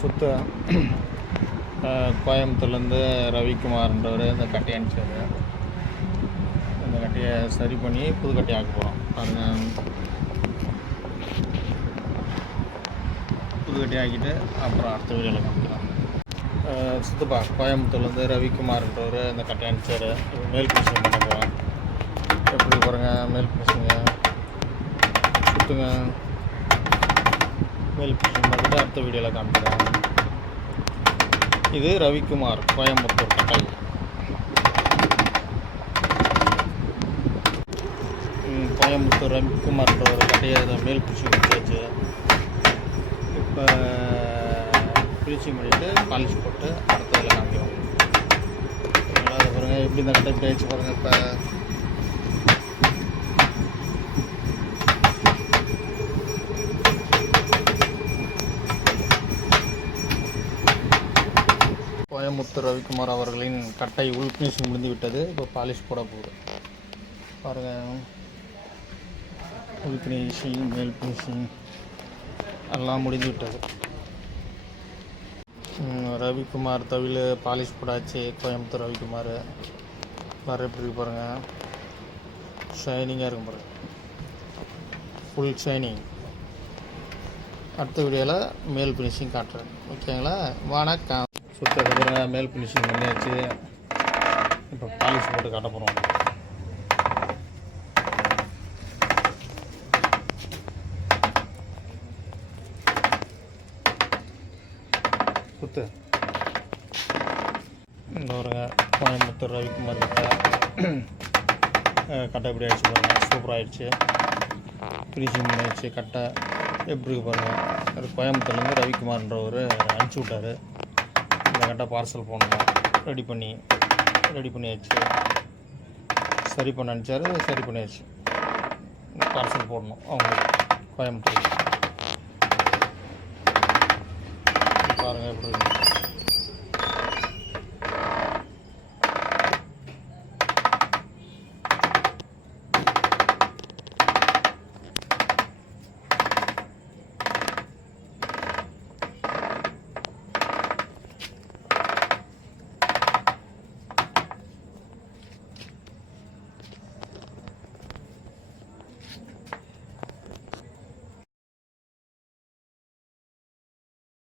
சுத்த கோயம்புத்தூர்லேருந்து ரவிக்குமார்ன்றவர் இந்த கட்டையை அனுப்பிச்சார். இந்த கட்டையை சரி பண்ணி புது கட்டையை ஆக்க போகிறோம். பாருங்கள், புது கட்டையை ஆக்கிட்டு அப்புறம் அடுத்த வீடியோவில் காமிக்கிறோம். சுத்தப்பா கோயம்புத்தூர்லேருந்து ரவிக்குமார்ன்றவர் இந்த கட்டையை அனுப்பிச்சார். மேல் பினிஷிங் பண்ண போகிறோம். எப்படி பாருங்கள், மேல் பினிஷிங்க சுற்றுங்க. மேல் பினிஷிங் பண்ணிட்டு அடுத்த வீடியோவில் காமிக்கிறோம். இது ரவிக்குமார் கோயம்புத்தூர் கட்டை. கோயம்புத்தூர் ரவிக்குமார்ன்ற ஒரு கட்டையை மேல் பினிஷிங் வச்சாச்சு. இப்போ பினிஷிங் பண்ணிவிட்டு பாலிஷ் போட்டு அடுத்த வேலை காமிக்கிறோம். அதை பாருங்கள், எப்படி இந்த கட்டை இப்படி ஆயிடுச்சு பாருங்கள். இப்போ கோயம்புத்தூர் ரவிக்குமார் அவர்களின் கட்டை உள் பினிஷிங் முடிந்து விட்டது. இப்போ பாலிஷ் போட போகுது. பாருங்கள், உள் பினிஷிங் மேல் பினிஷிங் எல்லாம் முடிந்து விட்டது. ரவிக்குமார் தவில் பாலிஷ் போடாச்சு. கோயம்புத்தூர் ரவிக்குமார் வர எப்படி இருக்கு பாருங்கள், ஷைனிங்காக இருக்கும் பாருங்கள், ஃபுல் ஷைனிங். அடுத்த வீடியோவில் மேல் ஃபினிஷிங் காட்டுறேன். ஓகேங்களா? வணக்கம். சுத்தமாக மேல் ஃபினிஷிங் பண்ணியாச்சு. இப்போ பாலிஷ் போட்டு காட்ட போகிறோம். சுத்து இந்த ஒரு கோயம்புத்தூர் ரவிக்குமார் கட்டை எப்படி ஆகிடுச்சு பாருங்கள், சூப்பராக ஆகிடுச்சு. ஃபினிஷிங் பண்ணியாச்சு. கட்டை எப்படி பாருங்கள். கோயம்புத்தூர்லேருந்து ரவிக்குமார்ன்ற ஒரு அனுப்பிச்சி விட்டார். இந்த கட்டை பார்சல் போடணும். ரெடி பண்ணியாச்சு. சரி பண்ண அனுப்பிச்சார், சரி பண்ணியாச்சு. பார்சல் போடணும் அவங்களுக்கு கோயம்புத்தூர். பாருங்கள் எப்படி இருக்கு.